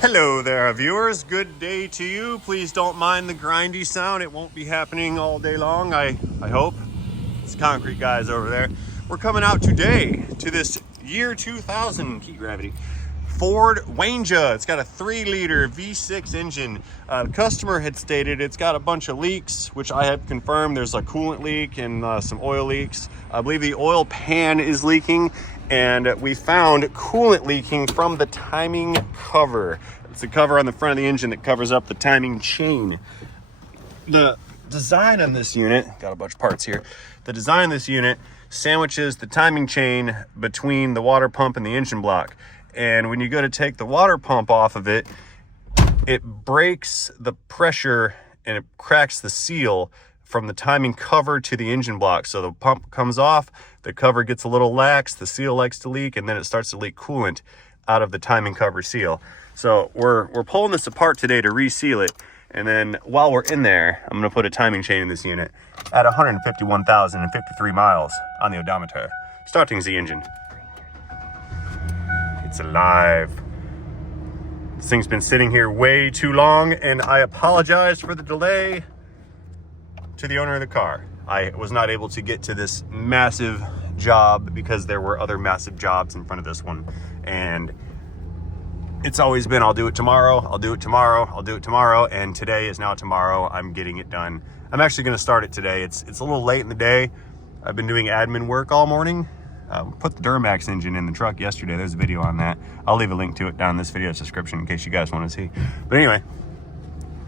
Hello there, viewers. Good day to you. Please don't mind the grindy sound. It won't be happening all day long, I hope. It's concrete guys over there. We're coming out today to this year 2000 key gravity Ford Ranger. It's got a 3-liter V6 engine. The customer had stated it's got a bunch of leaks, which I have confirmed. There's a coolant leak and some oil leaks. I believe the oil pan is leaking, and we found coolant leaking from the timing cover. It's the cover on the front of the engine that covers up the timing chain. The design on this unit, got a bunch of parts here. The design of this unit sandwiches the timing chain between the water pump and the engine block. And when you go to take the water pump off of it, it breaks the pressure and it cracks the seal from the timing cover to the engine block. So the pump comes off, the cover gets a little lax, the seal likes to leak, and then it starts to leak coolant out of the timing cover seal. So we're pulling this apart today to reseal it. And then while we're in there, I'm gonna put a timing chain in this unit at 151,053 miles on the odometer. Starting the engine. It's alive. This thing's been sitting here way too long, and I apologize for the delay to the owner of the car. I was not able to get to this massive job because there were other massive jobs in front of this one. And it's always been, I'll do it tomorrow, I'll do it tomorrow, I'll do it tomorrow. And today is now tomorrow. I'm getting it done. I'm actually gonna start it today. It's a little late in the day. I've been doing admin work all morning. Put the Duramax engine in the truck yesterday. There's a video on that. I'll leave a link to it down in this video's description in case you guys want to see. But anyway,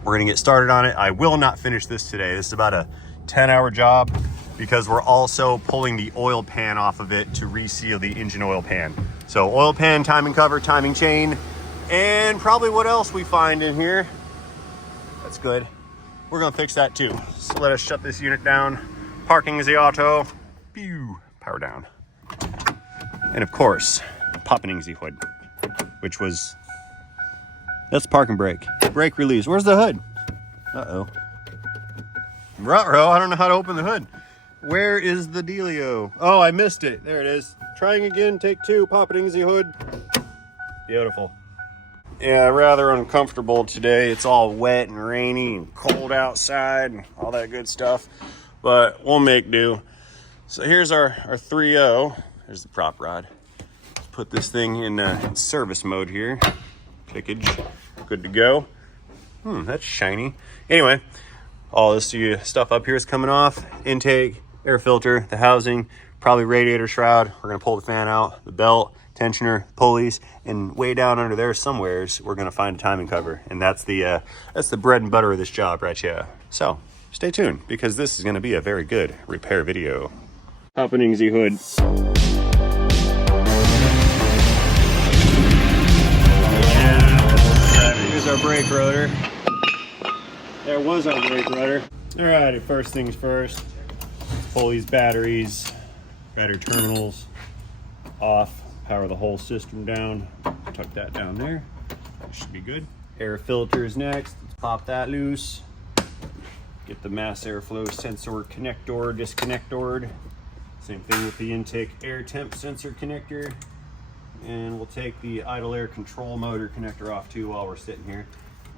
we're gonna get started on it. I will not finish this today. This is about a 10-hour job because we're also pulling the oil pan off of it to reseal the engine oil pan. So oil pan, timing cover, timing chain, and probably what else we find in here. That's good. We're gonna fix that too. So let us shut this unit down. Parking is the auto. Pew, power down. And of course, popping the hood, which was, that's parking brake. Brake release. Where's the hood? Uh-oh. Ruh-roh, I don't know how to open the hood. Where is the dealio? Oh, I missed it. There it is. Trying again, take 2, popping the hood. Beautiful. Yeah, rather uncomfortable today. It's all wet and rainy and cold outside and all that good stuff, but we'll make do. So here's our 3.0. There's the prop rod. Let's put this thing in service mode here. Kickage, good to go. That's shiny. Anyway, all this stuff up here is coming off. Intake, air filter, the housing, probably radiator shroud. We're gonna pull the fan out, the belt, tensioner, pulleys, and way down under there somewheres, we're gonna find a timing cover. And that's the bread and butter of this job right here. So stay tuned because this is gonna be a very good repair video. Opening the hood. Here's our brake rotor. There was our brake rotor. Alrighty, first things first. Pull these batteries, battery terminals off, power the whole system down. Tuck that down there. That should be good. Air filters next. Let's pop that loose. Get the mass airflow sensor connector disconnectored. Same thing with the intake air temp sensor connector. And we'll take the idle air control motor connector off too while we're sitting here.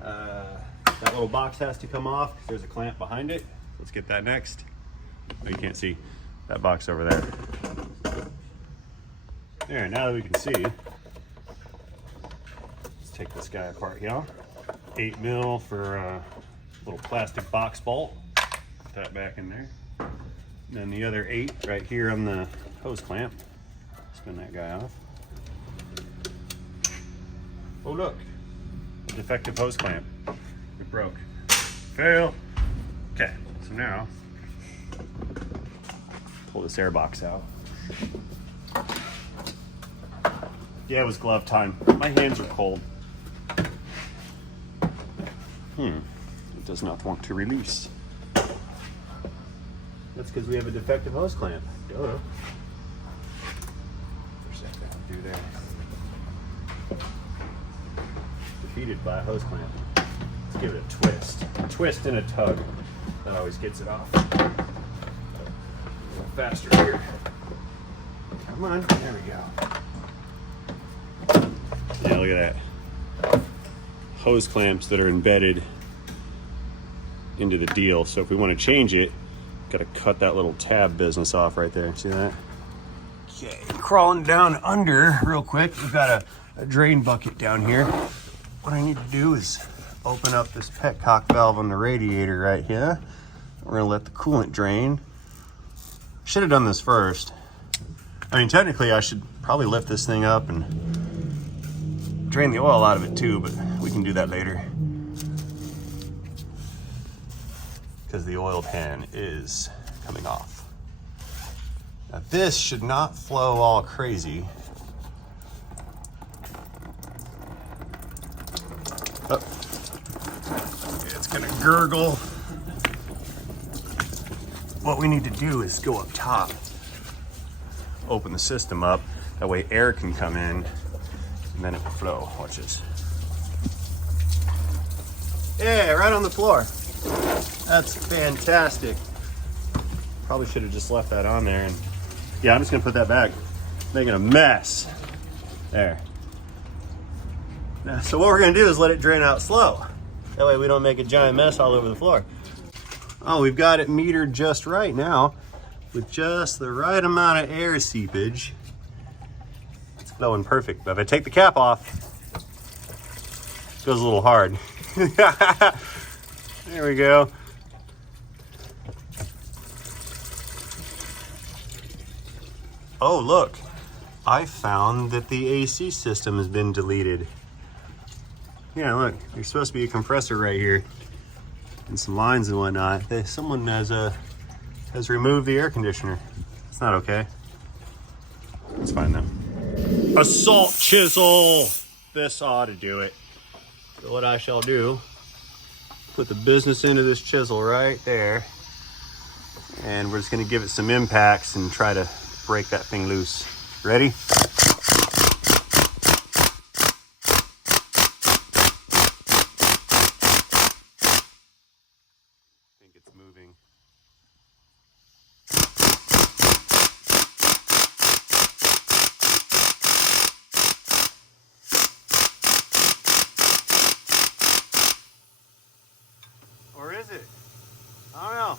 That little box has to come off because there's a clamp behind it. Let's get that next. Oh, you can't see that box over there. There, now that we can see, let's take this guy apart here. 8 mil for a little plastic box bolt. Put that back in there. And then the other 8 right here on the hose clamp. Spin that guy off. Oh look, a defective hose clamp. It broke. Fail. Okay, so now pull this air box out. Yeah, it was glove time. My hands are cold. It does not want to release. That's because we have a defective hose clamp. Duh. There's that do there. Defeated by a hose clamp. Let's give it a twist. A twist and a tug. That always gets it off. A little faster here. Come on. There we go. Yeah, look at that. hose clamps that are embedded into the deal. So if we want to change it, got to cut that little tab business off right there. See that? Okay, crawling down under real quick. We've got a drain bucket down here. What I need to do is open up this petcock valve on the radiator right here. We're gonna let the coolant drain. Should have done this first. I mean, technically I should probably lift this thing up and drain the oil out of it too, but we can do that later. Because the oil pan is coming off. Now this should not flow all crazy. Oh. It's gonna gurgle. What we need to do is go up top, open the system up, that way air can come in, and then it will flow. Watch this. Yeah, right on the floor. That's fantastic. Probably should have just left that on there. And yeah, I'm just gonna put that back. Making a mess. There. Now, so what we're gonna do is let it drain out slow. That way we don't make a giant mess all over the floor. Oh, we've got it metered just right now with just the right amount of air seepage. It's flowing perfect. But if I take the cap off, it goes a little hard. There we go. Oh, look. I found that the AC system has been deleted. Yeah, look. There's supposed to be a compressor right here and some lines and whatnot. Someone has removed the air conditioner. It's not okay. It's fine though. Assault chisel. This ought to do it. So what I shall do, put the business into this chisel right there, and we're just gonna give it some impacts and try to break that thing loose. Ready? Moving. Or is it? I don't know.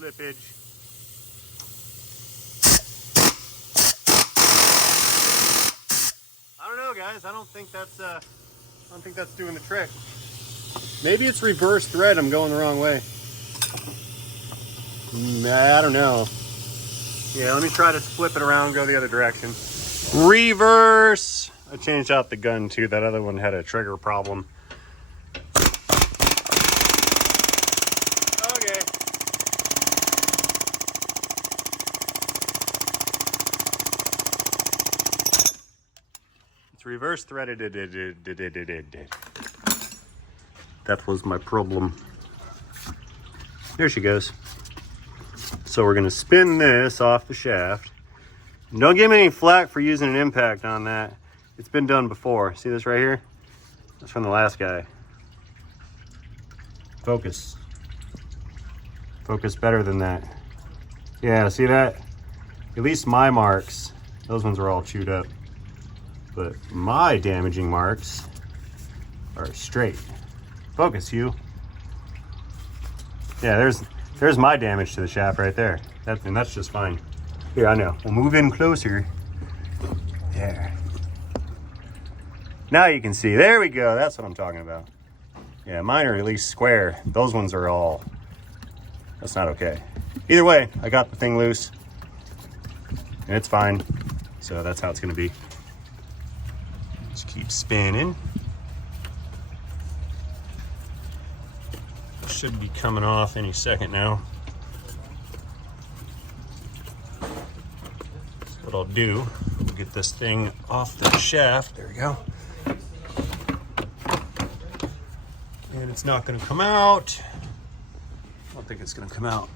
Slippage. I don't know, guys. I don't think that's doing the trick. Maybe it's reverse thread. I'm going the wrong way. I don't know. Yeah, let me try to flip it around and go the other direction. Reverse. I changed out the gun too. That other one had a trigger problem. It's reverse threaded. That was my problem. There she goes. So we're gonna spin this off the shaft. Don't give me any flack for using an impact on that. It's been done before. See this right here? That's from the last guy. Focus. Focus better than that. Yeah, see that? At least my marks, those ones are all chewed up. But my damaging marks are straight. Focus, Hugh. Yeah, there's my damage to the shaft right there. And that's just fine. Here, I know. We'll move in closer. There. Now you can see. There we go. That's what I'm talking about. Yeah, mine are at least square. Those ones are all... That's not okay. Either way, I got the thing loose. And it's fine. So that's how it's going to be. Just keep spinning. Should be coming off any second now. So what I'll do, we'll get this thing off the shaft. There we go. And it's not going to come out. I don't think it's going to come out.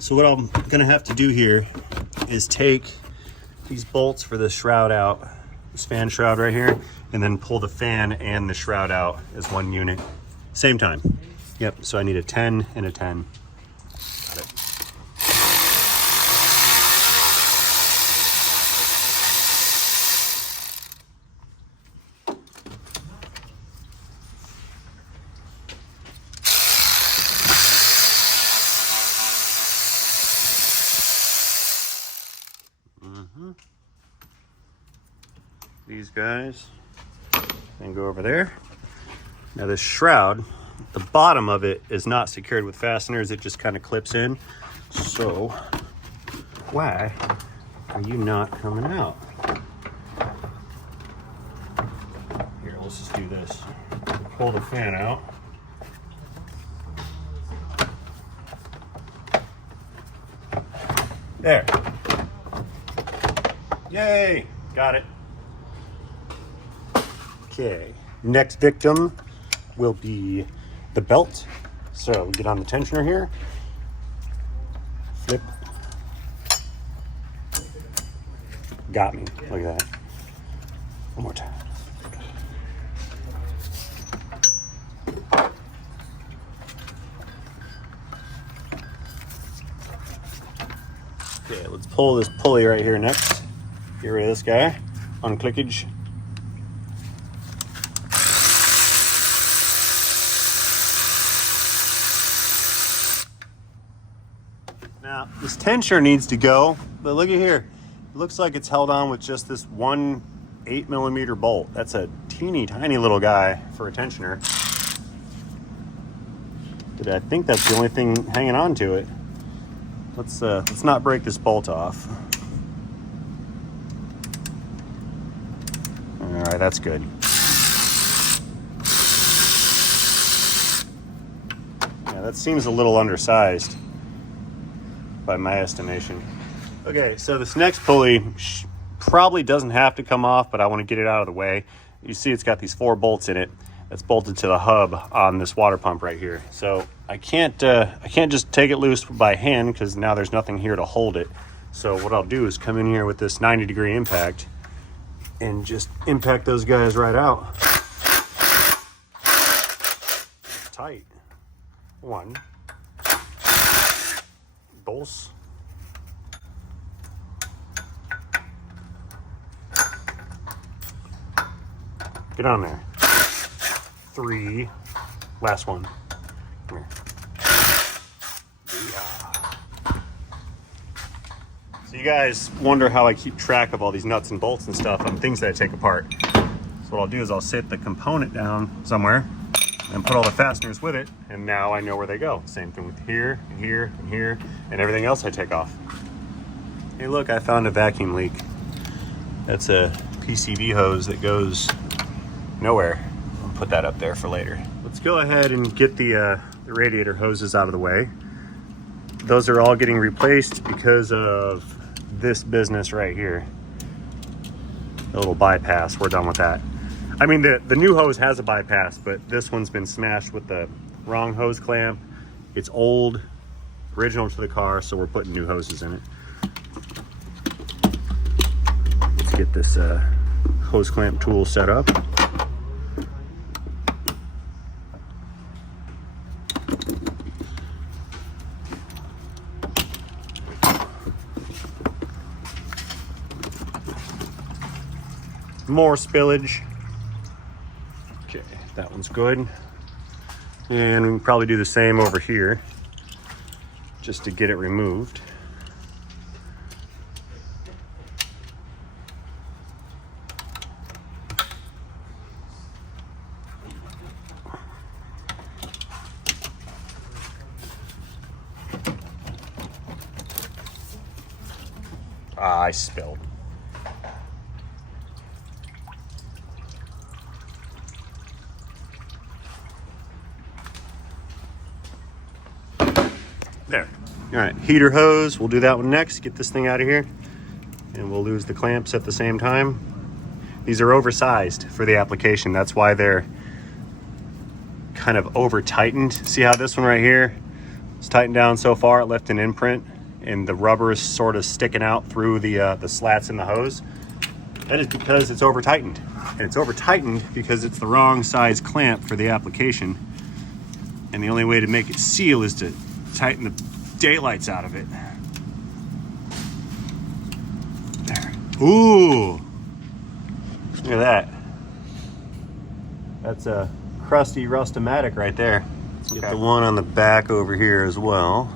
So what I'm gonna have to do here is take these bolts for the shroud out, this fan shroud right here, and then pull the fan and the shroud out as one unit. Same time. Yep, so I need a 10 and a 10. Got it. These guys and go over there. Now this shroud, the bottom of it is not secured with fasteners, it just kind of clips in. So why are you not coming out? Here, let's just do this. Pull the fan out. There. Yay, got it. Okay, next victim will be the belt. So we get on the tensioner here, flip. Got me, look at that. One more time. Okay, let's pull this pulley right here next. Get rid of this guy, unclickage. Now, this tensioner needs to go, but look at here. It looks like it's held on with just this one 8mm bolt. That's a teeny tiny little guy for a tensioner. But I think that's the only thing hanging on to it. Let's not break this bolt off. All right, that's good. Yeah, that seems a little undersized by my estimation. Okay, so this next pulley probably doesn't have to come off, but I want to get it out of the way. You see it's got these 4 bolts in it that's bolted to the hub on this water pump right here. So I can't just take it loose by hand because now there's nothing here to hold it. So what I'll do is come in here with this 90-degree impact and just impact those guys right out. Tight. 1. Bolts. Get on there. 3. Last one. Come here. Yeah. So you guys wonder how I keep track of all these nuts and bolts and stuff and things that I take apart. So what I'll do is I'll set the component down somewhere and put all the fasteners with it, and now I know where they go. Same thing with here, and here, and here, and everything else I take off. Hey look, I found a vacuum leak. That's a PCV hose that goes nowhere. I'll put that up there for later. Let's go ahead and get the radiator hoses out of the way. Those are all getting replaced because of this business right here. A little bypass, we're done with that. I mean, the new hose has a bypass, but this one's been smashed with the wrong hose clamp. It's old, original to the car, so we're putting new hoses in it. Let's get this hose clamp tool set up. More spillage. Okay, that one's good. And we can probably do the same over here just to get it removed. Ah, I spilled. There. All right, heater hose, we'll do that one next. Get this thing out of here, and we'll lose the clamps at the same time. These are oversized for the application. That's why they're kind of over tightened. See how this one right here It's tightened down so far, it left an imprint, and the rubber is sort of sticking out through the slats in the hose. That is because it's over tightened. And it's over tightened because it's the wrong size clamp for the application. And the only way to make it seal is to tighten the daylights out of it. There. Ooh! Look at that. That's a crusty Rust-O-Matic right there. Let's get the one on the back over here as well.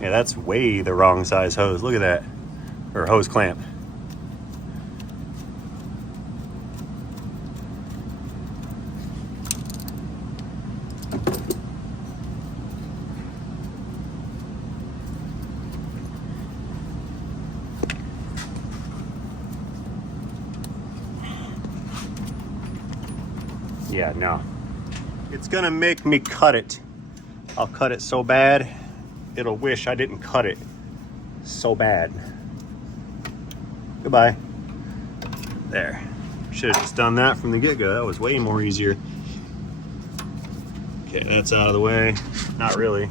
Yeah, that's way the wrong size hose. Look at that. Or hose clamp. Yeah, no. It's gonna make me cut it. I'll cut it so bad, it'll wish I didn't cut it so bad. Goodbye. There. Should have just done that from the get-go. That was way more easier. Okay, that's out of the way. Not really.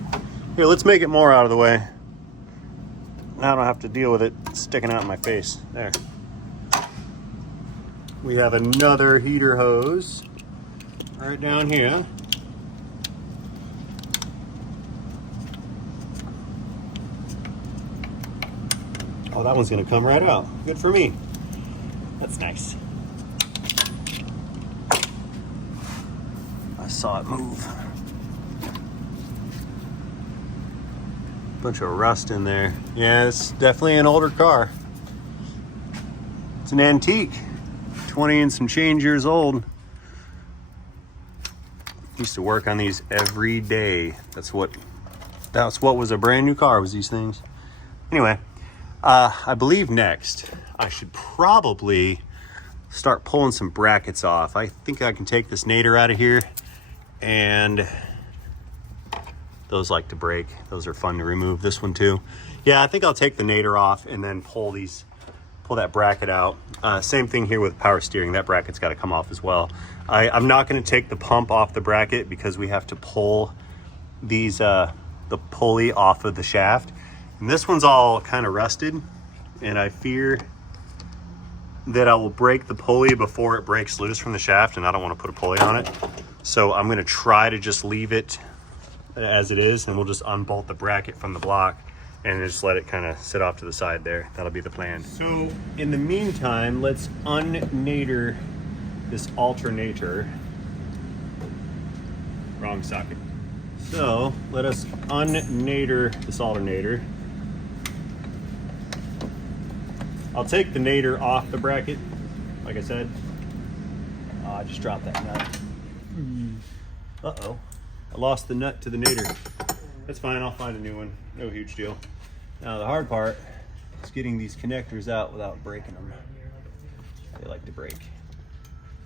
Here, let's make it more out of the way. Now I don't have to deal with it sticking out in my face. There. We have another heater hose right down here. Oh, that one's gonna come right out. Good for me. That's nice. I saw it move. Bunch of rust in there. Yeah, it's definitely an older car. It's an antique. 20 and some change years old. Used to work on these every day. That's what was a brand new car, was these things. Anyway, I believe next I should probably start pulling some brackets off. I think I can take this nadir out of here, and those like to break. Those are fun to remove. This one too. Yeah, I think I'll take the nadir off and then pull that bracket out. Same thing here with power steering. That bracket's got to come off as well. I'm not going to take the pump off the bracket because we have to pull these the pulley off of the shaft. And this one's all kind of rusted, and I fear that I will break the pulley before it breaks loose from the shaft, and I don't want to put a pulley on it. So I'm going to try to just leave it as it is, and we'll just unbolt the bracket from the block and just let it kind of sit off to the side there. That'll be the plan. So in the meantime, let's unnadir this alternator. Wrong socket. So let us unnadir this alternator. I'll take the nadir off the bracket, like I said. Oh, I just dropped that nut. Uh-oh. I lost the nut to the nadir. That's fine, I'll find a new one. No huge deal. Now the hard part is getting these connectors out without breaking them. They like to break.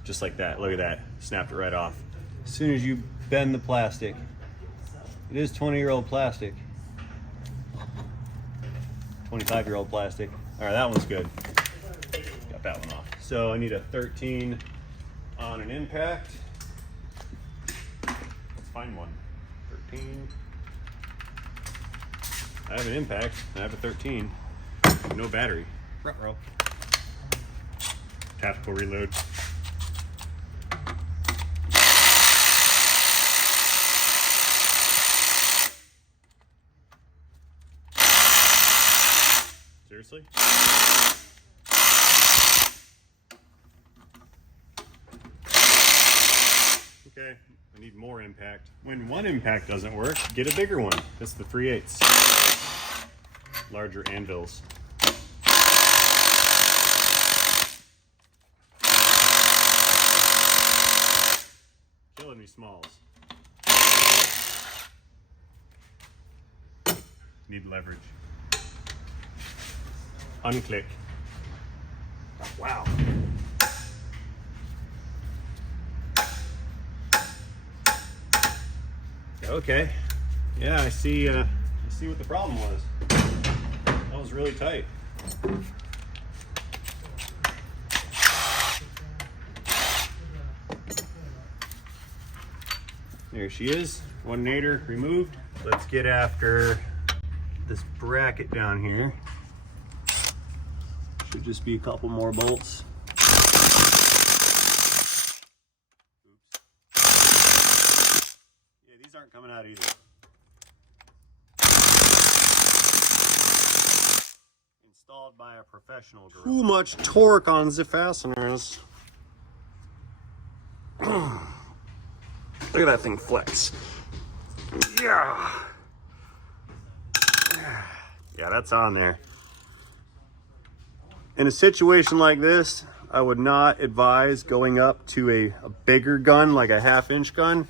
Just like that, look at that. Snapped it right off. As soon as you bend the plastic, it is 20-year-old plastic. 25-year-old plastic. All right, that one's good. Got that one off. So I need a 13 on an impact. Let's find one. 13. I have an impact, I have a 13. No battery. Ruh-roh. Tactical reload. Seriously? Okay, I need more impact. When one impact doesn't work, get a bigger one. That's the 3/8. Larger anvils. Killing me, smalls. Need leverage. Unclick. Wow. Okay. Yeah, I see what the problem was. That was really tight. There she is. One nadir removed. Let's get after this bracket down here. Should just be a couple more bolts. Oops. Yeah, these aren't coming out either. Installed by a professional. Too much torque on the fasteners. Look at that thing flex. Yeah. Yeah, that's on there. In a situation like this, I would not advise going up to a bigger gun, like a 1/2-inch gun,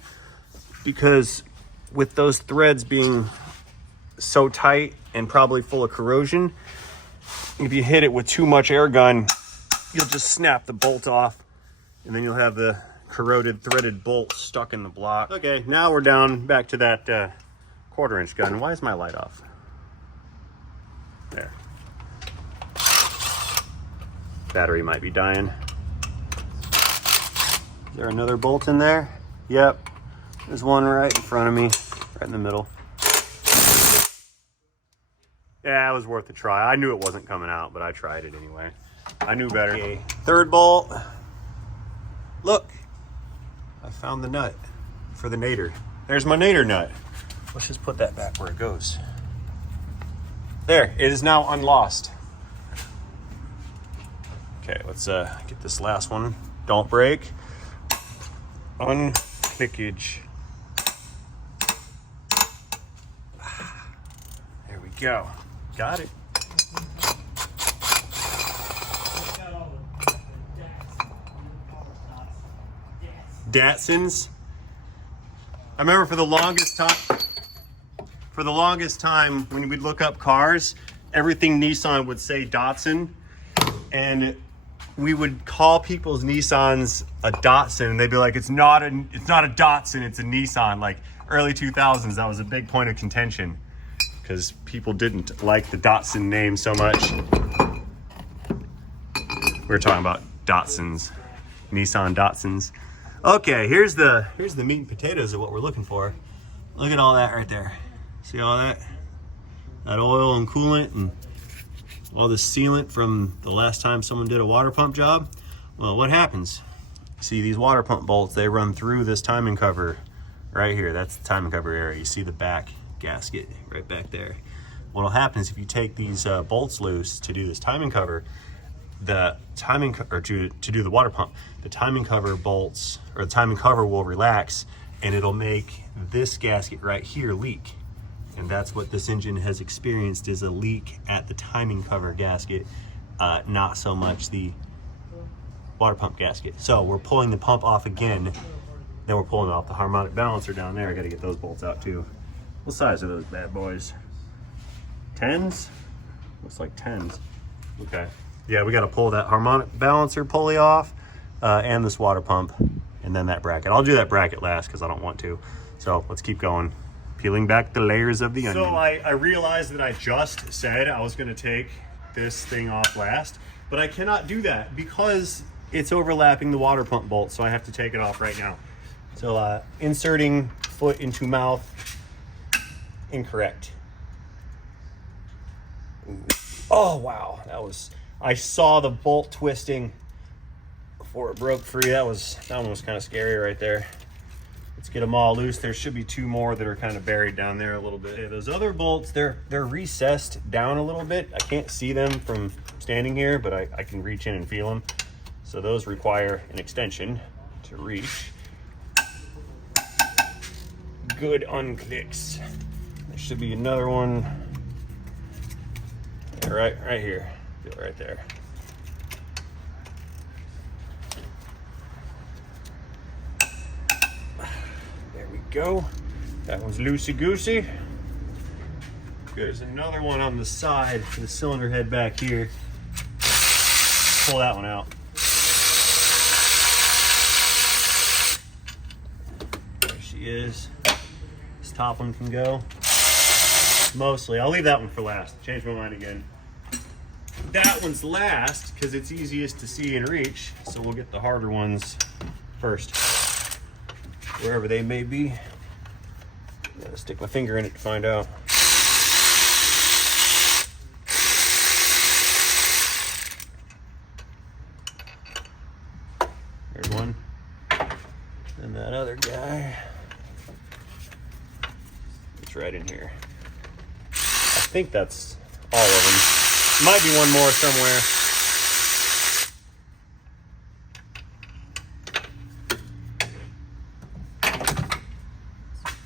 because with those threads being so tight and probably full of corrosion, if you hit it with too much air gun, you'll just snap the bolt off, and then you'll have the corroded threaded bolt stuck in the block. Okay, now we're down back to that 1/4-inch gun. Why is my light off? There. Battery might be dying. Is there another bolt in there? Yep. There's one right in front of me, right in the middle. Yeah, it was worth a try. I knew it wasn't coming out, but I tried it anyway. I knew better. Okay. Third bolt. Look, I found the nut for the nader. There's my nader nut. Let's just put that back where it goes. There, it is now unlost. Okay, let's get this last one. Don't break. Unclickage. There we go. Got it. Datsuns. I remember for the longest time when we'd look up cars, everything Nissan would say Datsun, and we would call people's Nissans a Datsun, and they'd be like, it's not a Datsun, it's a Nissan. Like early 2000s, that was a big point of contention because people didn't like the Datsun name so much. We were talking about Datsuns, Nissan Datsuns. Okay, here's the meat and potatoes of what we're looking for. Look at all that right there. See all that? That oil and coolant and all the sealant from the last time someone did a water pump job. Well, what happens? See these water pump bolts, they run through this timing cover right here. That's the timing cover area. You see the back gasket right back there. What'll happen is if you take these bolts loose to do this timing cover, the timing or to do the water pump, the timing cover bolts or the timing cover will relax and it'll make this gasket right here leak. And that's what this engine has experienced, is a leak at the timing cover gasket, not so much the water pump gasket. So we're pulling the pump off again, then we're pulling off the harmonic balancer down there. I gotta get those bolts out too. What size are those bad boys? 10s? Looks like 10s. Okay. Yeah, we gotta pull that harmonic balancer pulley off and this water pump and then that bracket. I'll do that bracket last because I don't want to. So let's keep going. Peeling back the layers of the onion. So I realized that I just said I was gonna take this thing off last, but I cannot do that because it's overlapping the water pump bolt, so I have to take it off right now. So inserting foot into mouth, incorrect. Ooh. Oh wow, I saw the bolt twisting before it broke free. That one was kind of scary right there. Let's get them all loose. There should be 2 more that are kind of buried down there a little bit. Yeah, those other bolts, they're recessed down a little bit. I can't see them from standing here, but I can reach in and feel them. So those require an extension to reach. Good unclicks. There should be another one. Yeah, right here. Feel it right there. Go. That one's loosey-goosey. There's another one on the side, the cylinder head back here. Pull that one out. There she is. This top one can go. Mostly. I'll leave that one for last. Change my mind again. That one's last because it's easiest to see and reach, so we'll get the harder ones first, wherever they may be. Gotta stick my finger in it to find out. There's one. And that other guy, it's right in here. I think that's all of them. Might be one more somewhere.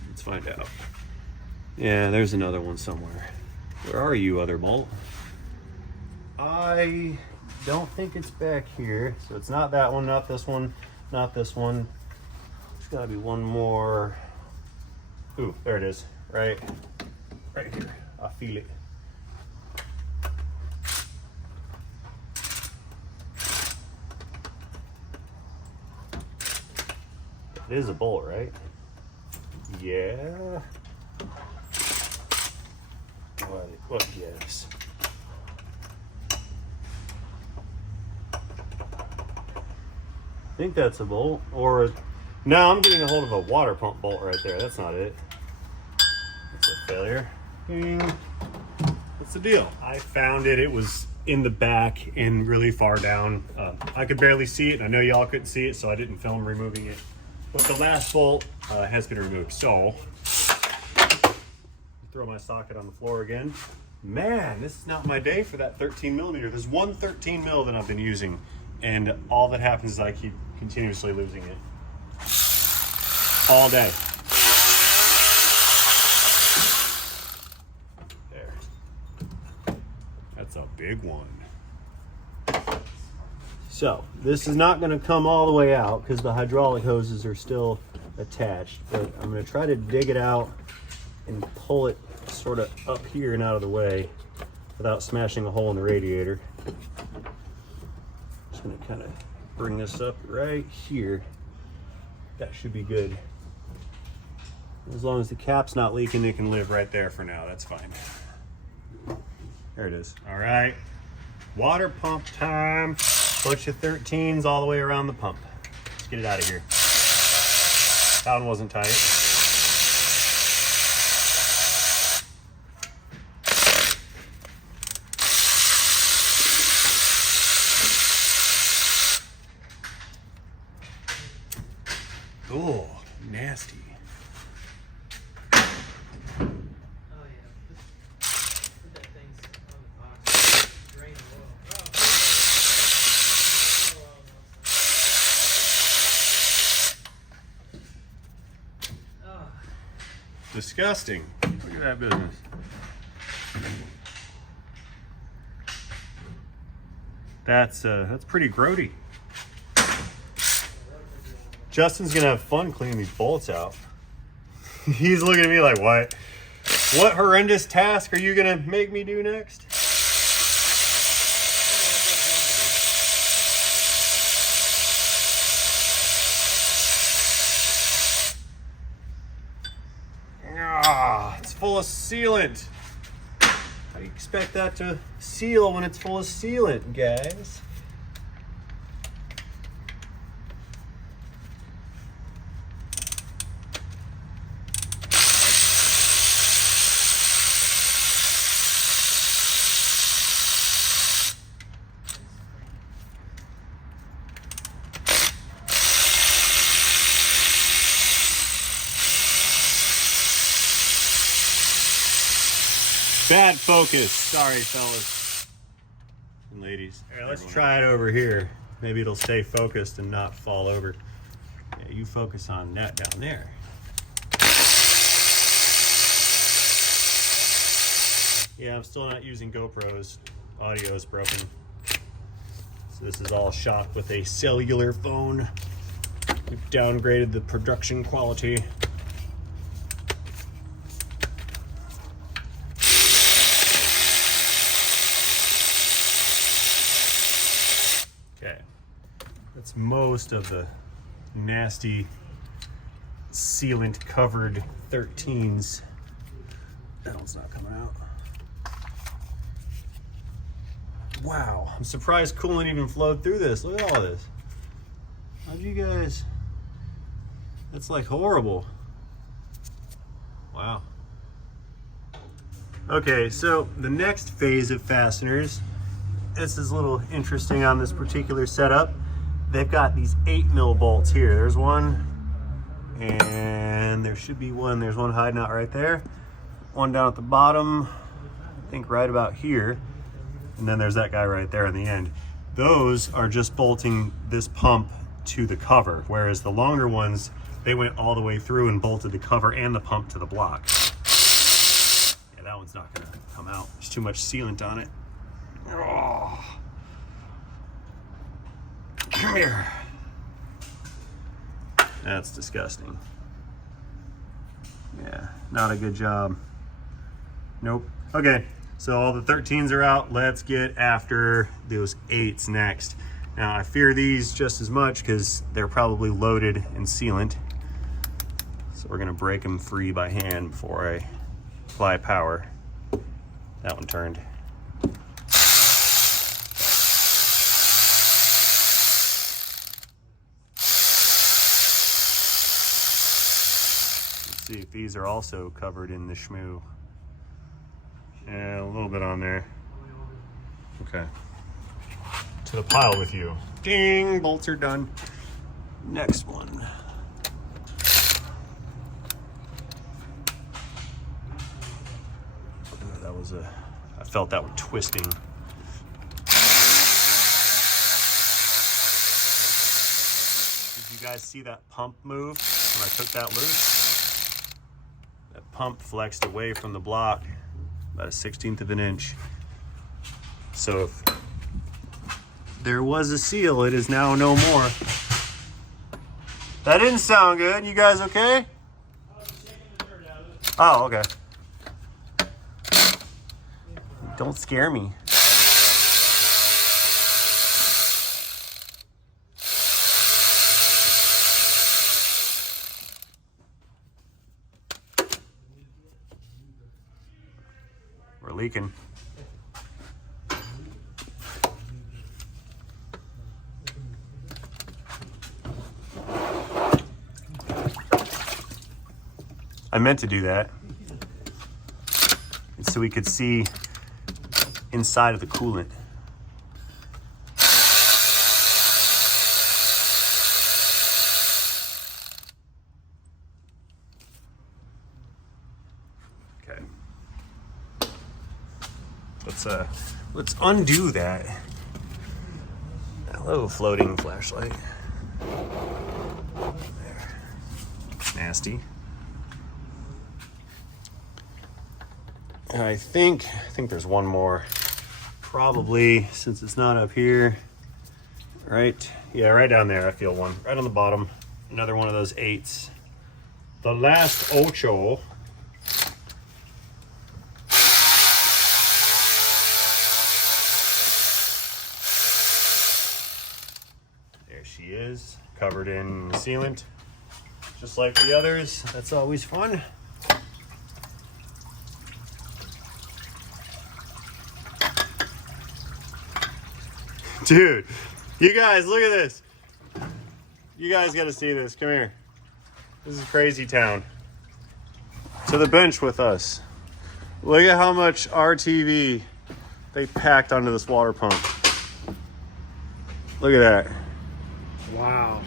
Let's find out. Yeah, there's another one somewhere. Where are you, other bolt? I don't think it's back here. So it's not that one, not this one, not this one. There's gotta be one more. Ooh, there it is. Right here. I feel it. It is a bolt, right? Yeah. What? Yes. I think that's a bolt, or no, I'm getting a hold of a water pump bolt right there. That's not it. That's a failure. What's the deal? I found it. It was in the back and really far down. I could barely see it, and I know y'all couldn't see it, so I didn't film removing it. But the last bolt has been removed. So, throw my socket on the floor again. Man, this is not my day for that 13 millimeter. There's one 13 mil that I've been using, and all that happens is I keep continuously losing it. All day. There. That's a big one. So this is not going to come all the way out because the hydraulic hoses are still attached, but I'm going to try to dig it out and pull it sort of up here and out of the way without smashing a hole in the radiator. Just going to kind of bring this up right here. That should be good. As long as the cap's not leaking, it can live right there for now. That's fine. There it is. All right, water pump time. Bunch of 13s all the way around the pump. Let's get it out of here. That one wasn't tight. Oh, nasty. Disgusting. Look at that business. That's pretty grody. Justin's gonna have fun cleaning these bolts out. He's looking at me like, what? What horrendous task are you gonna make me do next? It's full of sealant. How do you expect that to seal when it's full of sealant, guys? Bad focus. Sorry, fellas and ladies. All right, let's try it over here. Maybe it'll stay focused and not fall over. Yeah, you focus on that down there. Yeah, I'm still not using GoPros. Audio is broken. So this is all shot with a cellular phone. We've downgraded the production quality. That's most of the nasty sealant covered 13s. That one's not coming out. Wow, I'm surprised coolant even flowed through this. Look at all this. How'd you guys? That's like horrible. Wow. Okay, so the next phase of fasteners, this is a little interesting on this particular setup. They've got these 8mm bolts here. There's one, and there should be one. There's one hiding out right there. One down at the bottom, I think right about here. And then there's that guy right there in the end. Those are just bolting this pump to the cover, whereas the longer ones, they went all the way through and bolted the cover and the pump to the block. Yeah, that one's not gonna come out. There's too much sealant on it. Oh. Come here. That's disgusting. Yeah, not a good job. Nope. Okay, so all the 13s are out. Let's get after those 8s next. Now, I fear these just as much because they're probably loaded in sealant. So we're gonna break them free by hand before I apply power. That one turned. Let's see if these are also covered in the shmoo. Yeah, a little bit on there. Okay. To the pile with you. Ding, bolts are done. Next one. That was I felt that one twisting. Did you guys see that pump move when I took that loose? That pump flexed away from the block about a 1/16 of an inch. So if there was a seal, it is now no more. That didn't sound good. You guys okay? Oh, okay. Don't scare me. We're leaking. I meant to do that. And so we could see inside of the coolant. Okay. Let's undo that. Hello, floating flashlight. There. Nasty. I think there's one more. Probably, since it's not up here. Right? Yeah, right down there. I feel one. Right on the bottom. Another one of those 8s. The last ocho. There she is. Covered in sealant. Just like the others. That's always fun. Dude, you guys, look at this. You guys got to see this. Come here. This is crazy town. To the bench with us. Look at how much RTV they packed onto this water pump. Look at that. Wow.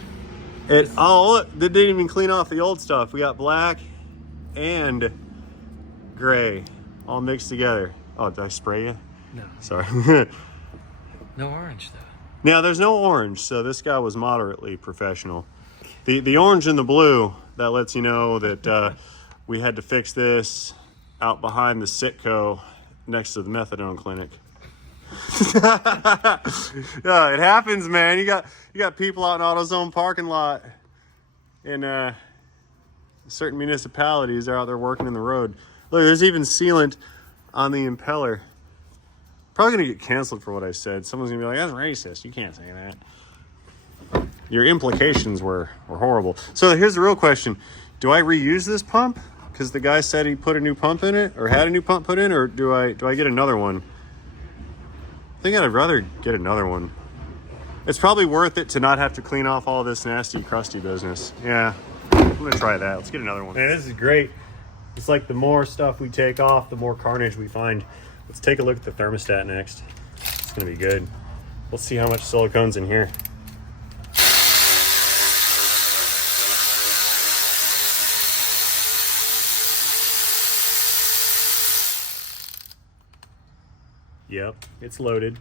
Look, they didn't even clean off the old stuff. We got black and gray all mixed together. Oh, did I spray you? No. Sorry. No orange, though. Now, there's no orange, so this guy was moderately professional. The orange and the blue, that lets you know that we had to fix this out behind the Sitco next to the methadone clinic. Yeah, it happens, man. You got people out in AutoZone parking lot in certain municipalities. They're out there working in the road. Look, there's even sealant on the impeller. Probably gonna get canceled for what I said. Someone's gonna be like, "That's racist. You can't say that." Your implications were horrible. So here's the real question: do I reuse this pump because the guy said he put a new pump in it, or had a new pump put in, or do I get another one? I think I'd rather get another one. It's probably worth it to not have to clean off all this nasty, crusty business. Yeah, I'm gonna try that. Let's get another one. Man, this is great. It's like the more stuff we take off, the more carnage we find. Let's take a look at the thermostat next. It's gonna be good. Let's see how much silicone's in here. Yep, it's loaded.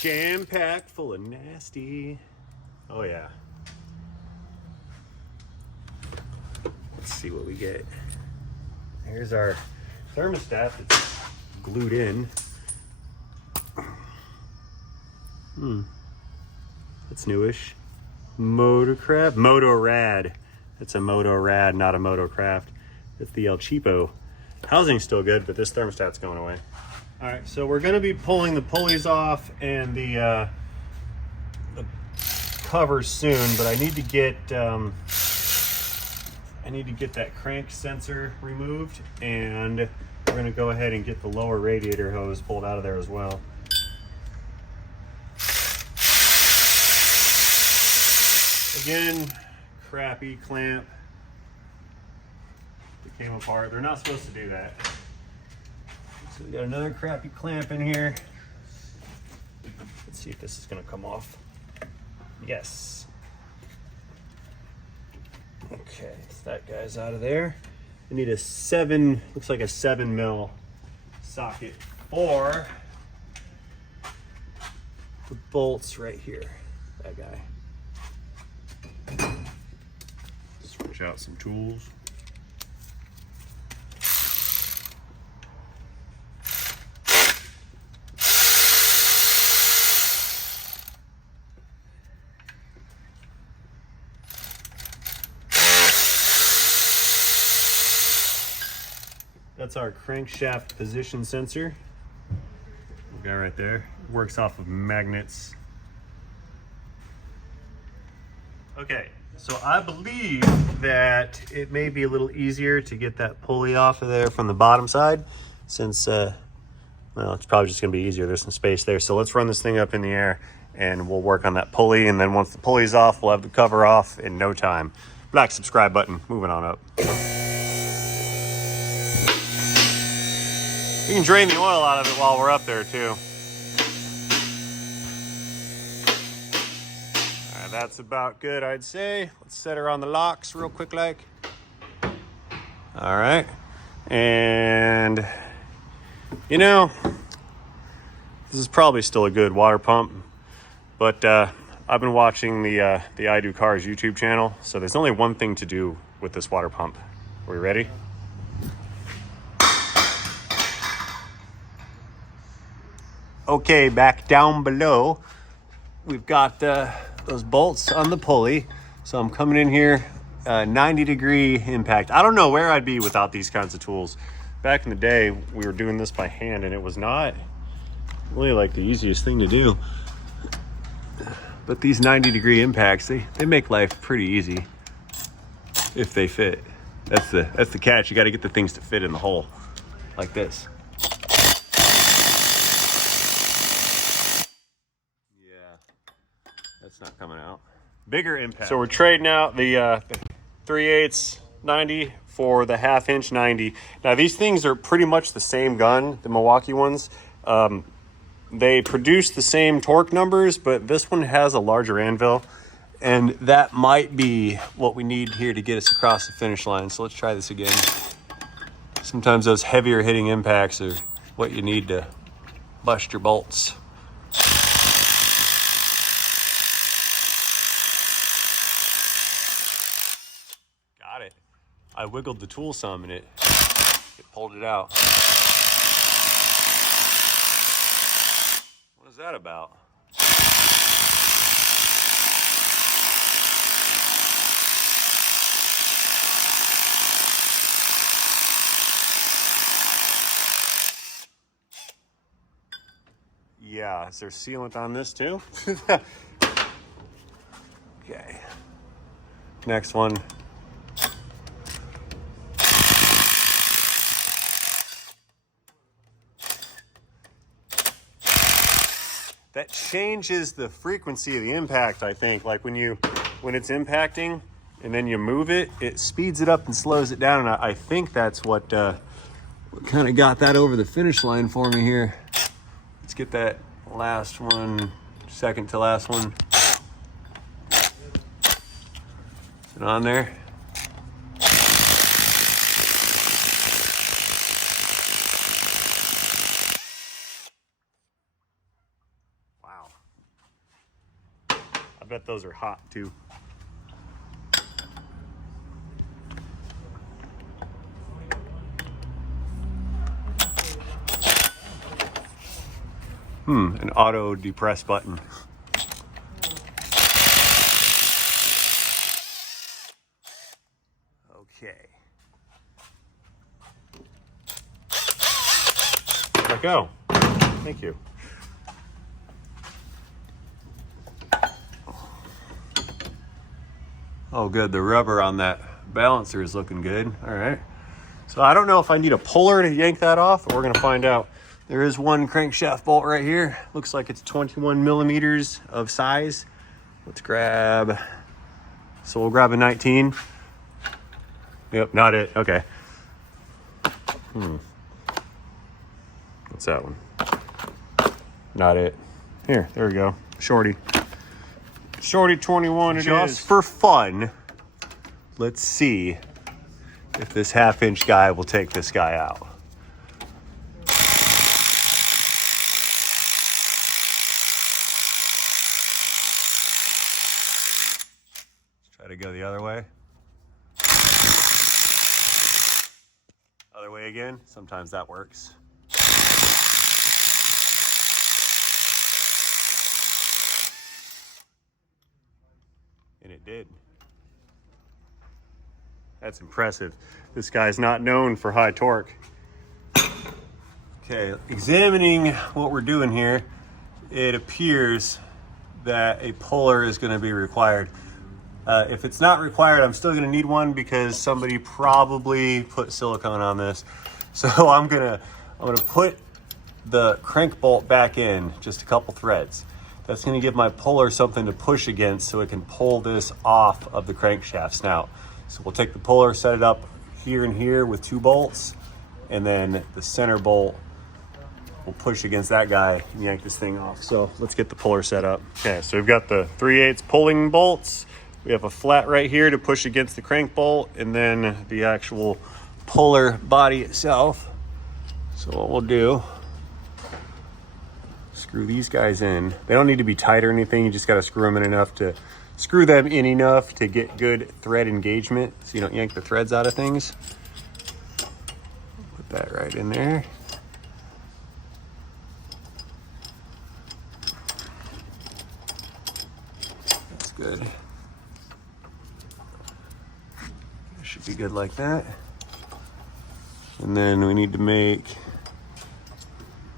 Jam-packed full of nasty. Oh yeah. Let's see what we get. Here's our thermostat that's glued in. That's newish. Motorcraft, Motorad. It's a Motorad, not a Motocraft. It's the El Cheapo. Housing's still good, but this thermostat's going away. All right, so we're gonna be pulling the pulleys off and the cover soon, but I need to get that crank sensor removed, and we're gonna go ahead and get the lower radiator hose pulled out of there as well. Again, crappy clamp that came apart. They're not supposed to do that. So we got another crappy clamp in here. Let's see if this is gonna come off. Yes. Okay, so that guy's out of there. We need a 7, looks like a 7mm socket for the bolts right here. That guy. Switch out some tools. That's our crankshaft position sensor. Guy right there. Works off of magnets. Okay, so I believe that it may be a little easier to get that pulley off of there from the bottom side, since, well, it's probably just gonna be easier. There's some space there. So let's run this thing up in the air and we'll work on that pulley. And then once the pulley's off, we'll have the cover off in no time. Black subscribe button, moving on up. We can drain the oil out of it while we're up there too. All right, that's about good, I'd say. Let's set her on the locks real quick like. All right, and you know, this is probably still a good water pump, but I've been watching the I Do Cars YouTube channel, so there's only one thing to do with this water pump. Are we ready? Okay, back down below, we've got those bolts on the pulley. So I'm coming in here, 90-degree impact. I don't know where I'd be without these kinds of tools. Back in the day, we were doing this by hand, and it was not really like the easiest thing to do. But these 90-degree impacts, they make life pretty easy if they fit. That's the catch. You got to get the things to fit in the hole, like this. That's not coming out. Bigger impact. So we're trading out the 3/8 90 for the 1/2-inch 90. Now these things are pretty much the same gun, the Milwaukee ones. They produce the same torque numbers, but this one has a larger anvil, and that might be what we need here to get us across the finish line. So let's try this again. Sometimes those heavier hitting impacts are what you need to bust your bolts. Got it. I wiggled the tool some and it pulled it out. What is that about? Yeah, is there sealant on this too? Okay. Next one. That changes the frequency of the impact, I think. Like when you when it's impacting and then you move it, it speeds it up and slows it down. And I think that's what kind of got that over the finish line for me here. Let's get that last one, second to last one. Is it on there? Wow. I bet those are hot too. An auto depress button. Okay. There we go. Thank you. Oh, good. The rubber on that balancer is looking good. All right. So I don't know if I need a puller to yank that off, but we're going to find out. There is one crankshaft bolt right here. Looks like it's 21 millimeters of size. Let's grab, so we'll grab a 19. Yep, not it. Okay. What's that one? Not it. Here, there we go. Shorty. Shorty 21 it is. Just for fun, let's see if this 1/2-inch guy will take this guy out. Try to go the other way. Other way again. Sometimes that works. And it did. That's impressive. This guy's not known for high torque. Okay, examining what we're doing here, it appears that a puller is going to be required. If it's not required, I'm still going to need one because somebody probably put silicone on this. So I'm gonna put the crank bolt back in, just a couple threads. That's going to give my puller something to push against so it can pull this off of the crankshaft snout. So we'll take the puller, set it up here and here with 2 bolts, and then the center bolt will push against that guy and yank this thing off. So let's get the puller set up. Okay, so we've got the 3/8 pulling bolts. We have a flat right here to push against the crank bolt, and then the actual puller body itself. So what we'll do, screw these guys in. They don't need to be tight or anything. You just got to screw them in enough to get good thread engagement so you don't yank the threads out of things. Put that right in there. That's good. Should be good like that. And then we need to make,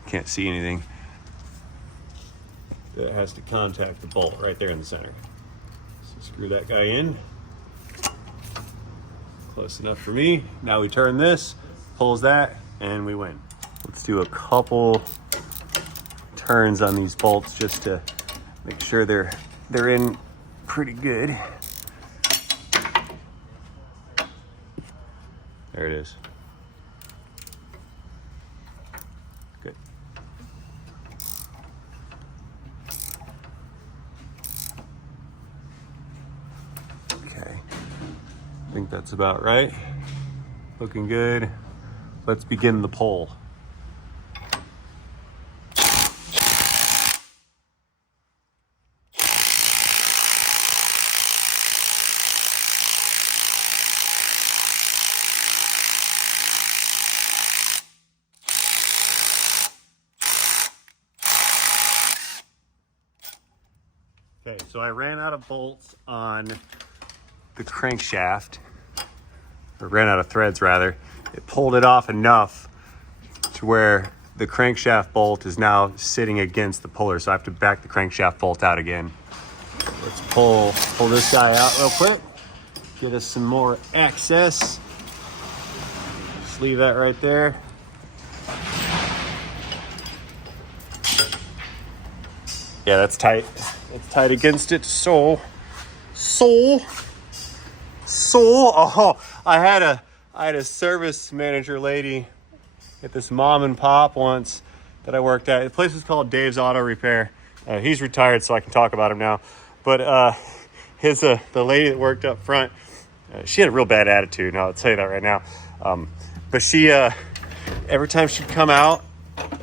can't see anything, that has to contact the bolt right there in the center. So screw that guy in. Close enough for me. Now we turn this, pulls that, and we win. Let's do a couple turns on these bolts just to make sure they're in pretty good. There it is. Good. Okay. I think that's about right. Looking good. Let's begin the pull. Okay, so I ran out of bolts on the crankshaft, or ran out of threads rather. It pulled it off enough to where the crankshaft bolt is now sitting against the puller, so I have to back the crankshaft bolt out again. Let's pull this guy out real quick, get us some more access. Just leave that right there. Yeah, that's tight. It's tight against it, so Soul. Oh, I had a service manager lady at this mom and pop once that I worked at. The place was called Dave's Auto Repair. He's retired, so I can talk about him now. But the lady that worked up front, she had a real bad attitude. I'll tell you that right now. But she, every time she'd come out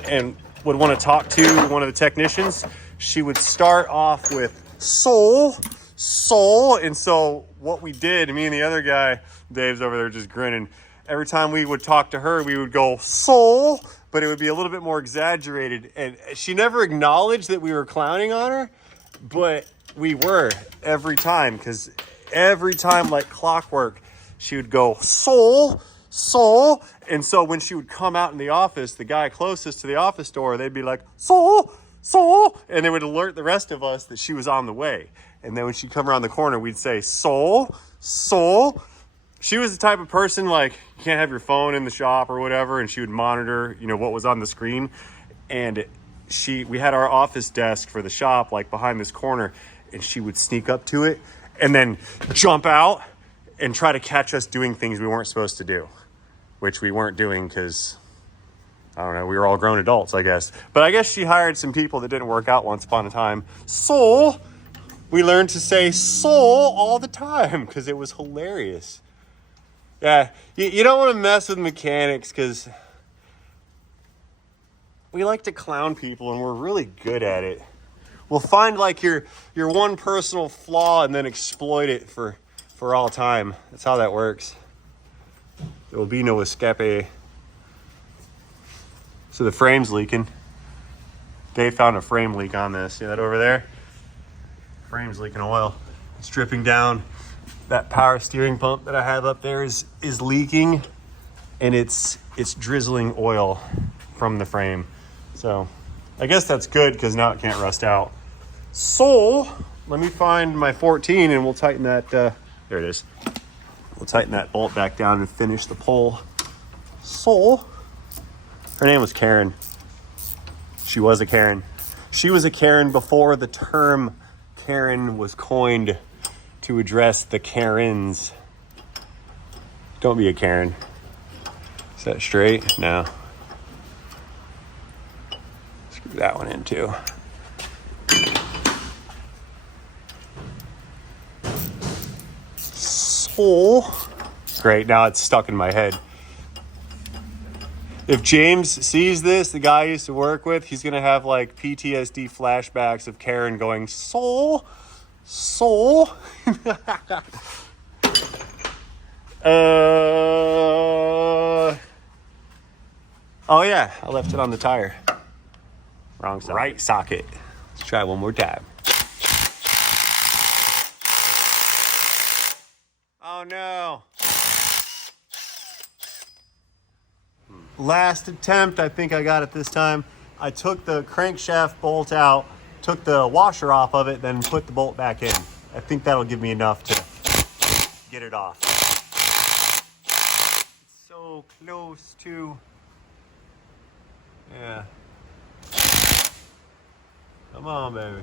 and would want to talk to one of the technicians, she would start off with soul. And so what we did, me and the other guy, Dave's over there just grinning. Every time we would talk to her, we would go soul, but it would be a little bit more exaggerated. And she never acknowledged that we were clowning on her, but we were every time, because every time, like clockwork, she would go soul. And so when she would come out in the office, the guy closest to the office door, they'd be like, soul. And they would alert the rest of us that she was on the way. And then when she'd come around the corner, we'd say, soul. She was the type of person, like, you can't have your phone in the shop or whatever, and she would monitor, what was on the screen. And we had our office desk for the shop, like, behind this corner, and she would sneak up to it and then jump out and try to catch us doing things we weren't supposed to do, which we weren't doing because, I don't know, we were all grown adults, I guess. But I guess she hired some people that didn't work out once upon a time. Soul. We learned to say soul all the time because it was hilarious. Yeah, you don't want to mess with mechanics because we like to clown people and we're really good at it. We'll find like your one personal flaw and then exploit it for all time. That's how that works. There will be no escape. So the frame's leaking. Dave found a frame leak on this. See that over there? Frame's leaking oil. It's dripping down. That power steering pump that I have up there is leaking, and it's drizzling oil from the frame. So I guess that's good because now it can't rust out. So let me find my 14 and we'll tighten that. There it is. We'll tighten that bolt back down and finish the pull. So her name was Karen. She was a Karen. She was a Karen before the term Karen was coined to address the Karens. Don't be a Karen. Is that straight? No. Screw that one in too. So great, now it's stuck in my head. If James sees this, the guy I used to work with, he's gonna have like PTSD flashbacks of Karen going, soul. Oh yeah, I left it on the tire. Wrong socket. Right socket. Let's try one more time. Oh no. Last attempt, I think I got it this time. I took the crankshaft bolt out, took the washer off of it, then put the bolt back in. I think that'll give me enough to get it off. It's so close to, yeah. Come on, baby.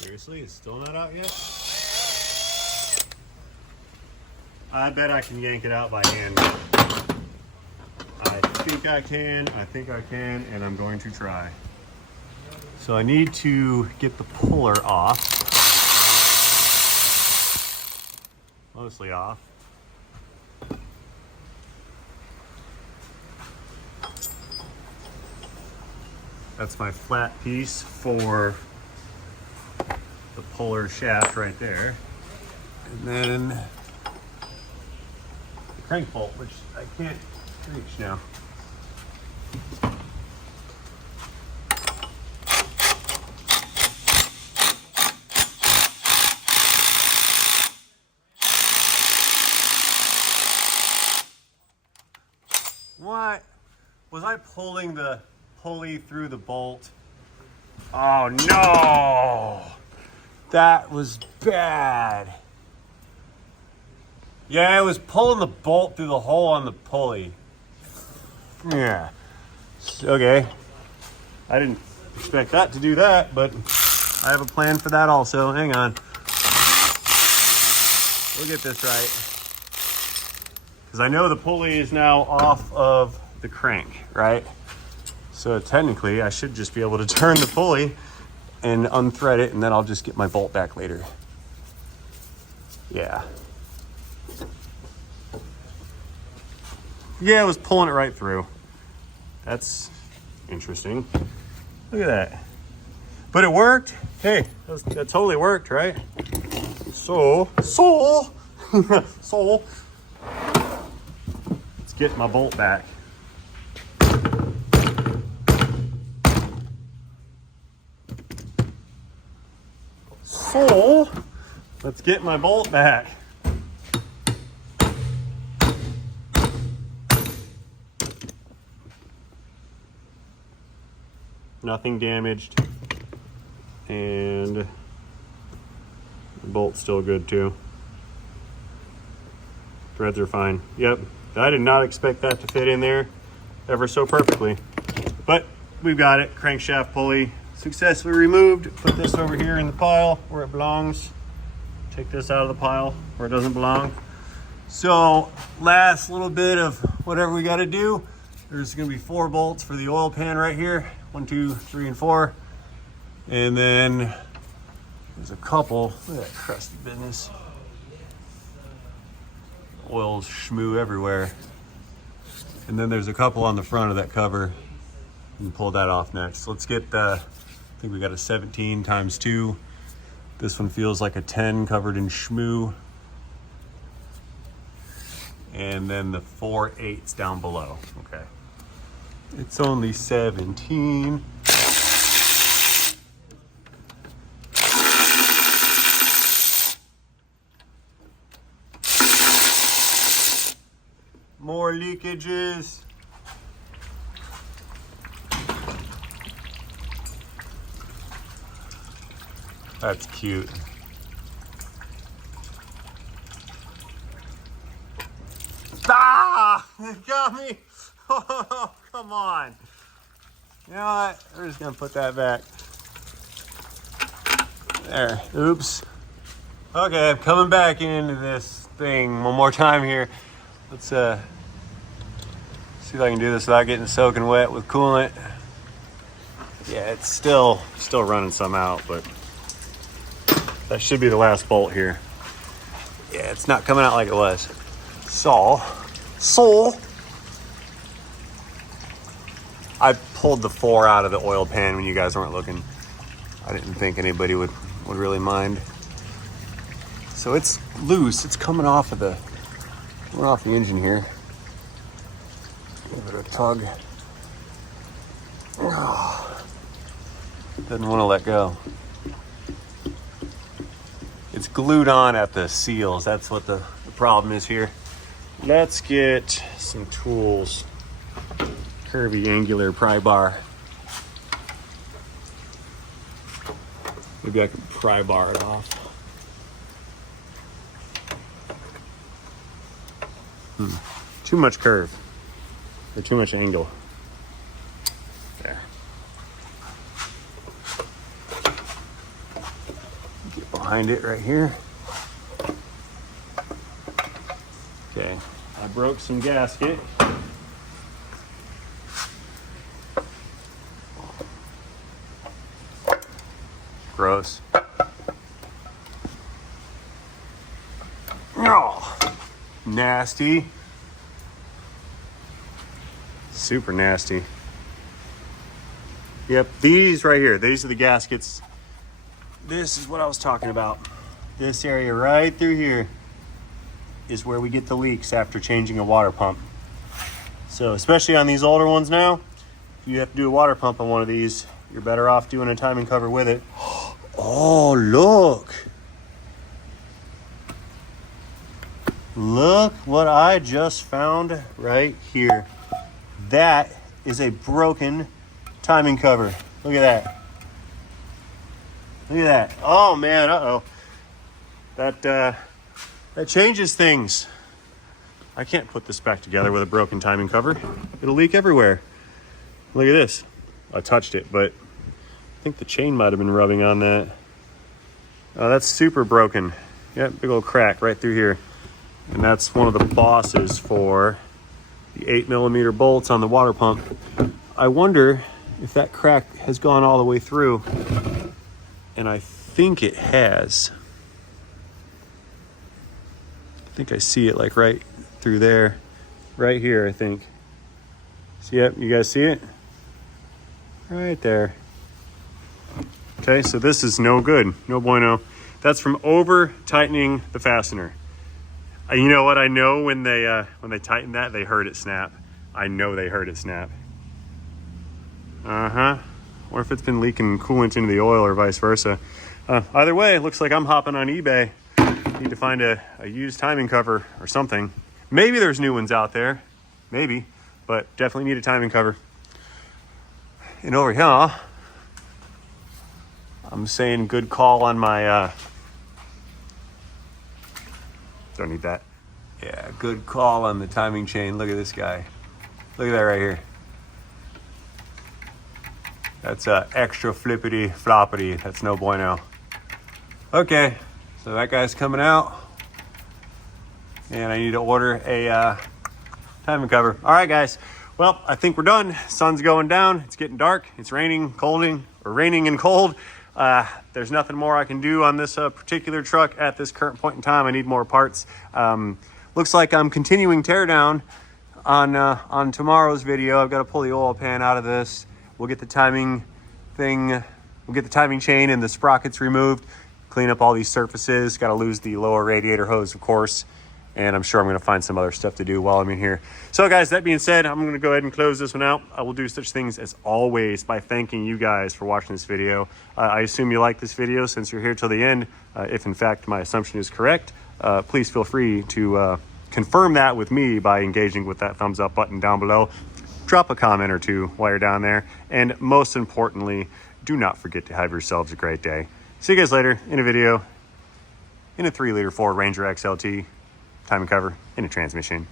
Seriously, it's still not out yet? I bet I can yank it out by hand. I think I can, and I'm going to try. So I need to get the puller off. Mostly off. That's my flat piece for the puller shaft right there. And then the crank bolt, which I can't reach now. What? Was I pulling the pulley through the bolt. Oh no! That was bad. Yeah, it was pulling the bolt through the hole on the pulley. Yeah. Okay. I didn't expect that to do that, but I have a plan for that also. Hang on. We'll get this right. Because I know the pulley is now off of the crank, right? So technically, I should just be able to turn the pulley and unthread it, and then I'll just get my bolt back later. Yeah. Yeah, it was pulling it right through. That's interesting. Look at that. But it worked. Hey, that totally worked, right? So, let's get my bolt back. So, let's get my bolt back. Nothing damaged, and the bolt's still good too. Threads are fine. Yep, I did not expect that to fit in there ever so perfectly, but we've got it. Crankshaft pulley successfully removed. Put this over here in the pile where it belongs. Take this out of the pile where it doesn't belong. So last little bit of whatever we got to do. There's going to be 4 bolts for the oil pan right here. 1, 2, 3, and 4. And then there's a couple. Look at that crusty business. Oil's schmoo everywhere. And then there's a couple on the front of that cover. You can pull that off next. Let's get, I think we got a 17 times 2. This one feels like a 10 covered in schmoo. And then the 4/8 down below. Okay. It's only 17. More leakages. That's cute. Ah! It got me! Oh, come on. You know what? We're just gonna put that back. There. Oops. Okay, I'm coming back into this thing one more time here. Let's see if I can do this without getting soaking wet with coolant. Yeah, it's still running some out, but that should be the last bolt here. Yeah, it's not coming out like it was. So I pulled the 4 out of the oil pan when you guys weren't looking. I didn't think anybody would really mind. So it's loose. It's coming off the engine here. Give it a tug. Oh, doesn't want to let go. It's glued on at the seals. That's what the problem is here. Let's get some tools. Curvy angular pry bar. Maybe I can pry bar it off. Too much curve. Or too much angle. There. Get behind it right here. Okay. I broke some gasket. Gross. Oh, nasty. Super nasty. Yep, these right here, these are the gaskets. This is what I was talking about. This area right through here is where we get the leaks after changing a water pump. So especially on these older ones now, if you have to do a water pump on one of these, you're better off doing a timing cover with it. Oh, look. Look what I just found right here. That is a broken timing cover. Look at that. Look at that. Oh man, uh-oh. That changes things. I can't put this back together with a broken timing cover. It'll leak everywhere. Look at this. I touched it, but I think the chain might have been rubbing on that. Oh, that's super broken. Yep, big old crack right through here. And that's one of the bosses for the 8mm bolts on the water pump. I wonder if that crack has gone all the way through. And I think it has. I think I see it like right through there. Right here, I think. See it? You guys see it? Right there. Okay, so this is no good. No bueno. That's from over tightening the fastener. You know what? I know when they tighten that, they heard it snap. I know they heard it snap. Or if it's been leaking coolant into the oil or vice versa. Either way, it looks like I'm hopping on eBay. Need to find a used timing cover or something. Maybe there's new ones out there. Maybe. But definitely need a timing cover. And over here, I'm saying good call on my... Don't need that. Yeah, good call on the timing chain. Look at this guy. Look at that right here. That's extra flippity floppity. That's no bueno. Okay, so that guy's coming out. And I need to order a timing cover. All right, guys. Well, I think we're done. Sun's going down. It's getting dark. It's raining, raining and cold. There's nothing more I can do on this particular truck at this current point in time. I need more parts. Looks like I'm continuing teardown on tomorrow's video. I've got to pull the oil pan out of this. We'll get the timing thing. We'll get the timing chain and the sprockets removed. Clean up all these surfaces. Got to lose the lower radiator hose, of course. And I'm sure I'm going to find some other stuff to do while I'm in here. So guys, that being said, I'm going to go ahead and close this one out. I will do such things as always by thanking you guys for watching this video. I assume you like this video since you're here till the end. If in fact my assumption is correct, please feel free to confirm that with me by engaging with that thumbs up button down below. Drop a comment or two while you're down there. And most importantly, do not forget to have yourselves a great day. See you guys later in a video in a 3-liter Ford Ranger XLT. Timing cover in a transmission.